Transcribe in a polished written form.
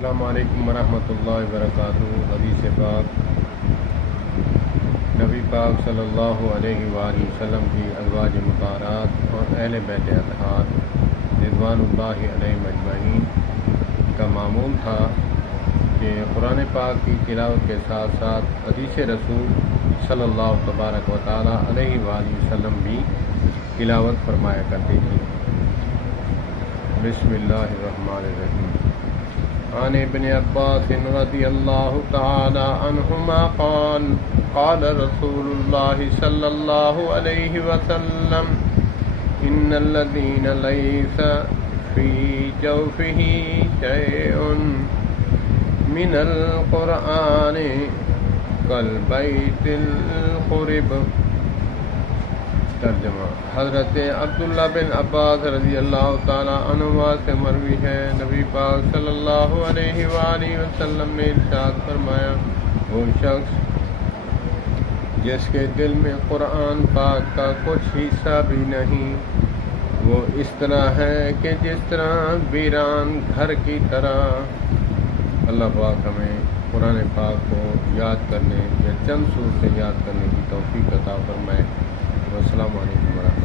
السلام علیکم ورحمۃ اللہ وبرکاتہ۔ حدیث پاک نبی پاک صلی اللہ علیہ وآلہ وسلم کی ازواج مطہرات اور اہل بیت اطہار رضوان اللہ علیہم اجمعین کا معمول تھا کہ قرآن پاک کی تلاوت کے ساتھ ساتھ حدیث رسول صلی اللہ تبارک و تعالی علیہ وآلہ وسلم بھی تلاوت فرمایا کرتے تھے۔ بسم اللہ الرحمن الرحیم۔ عن ابن عباس رضی اللہ تعالی عنہما قال قال رسول اللہ صلی اللہ علیہ وسلم ان الذین لیس فی جوفہ شیء من القرآن کالبیت الخرب۔ ترجمہ۔ حضرت عبداللہ بن عباس رضی اللہ تعالی عنہما سے مروی ہے، نبی پاک صلی اللہ علیہ وآلہ وسلم نے ارشاد فرمایا، وہ شخص جس کے دل میں قرآن پاک کا کچھ حصہ بھی نہیں، وہ اس طرح ہے کہ جس طرح ویران گھر کی طرح۔ اللہ پاک ہمیں قرآن پاک کو یاد کرنے یا چند صورتیں یاد کرنے کی توفیق عطا فرمائے۔ والسلام علیکم ورحمۃ اللہ۔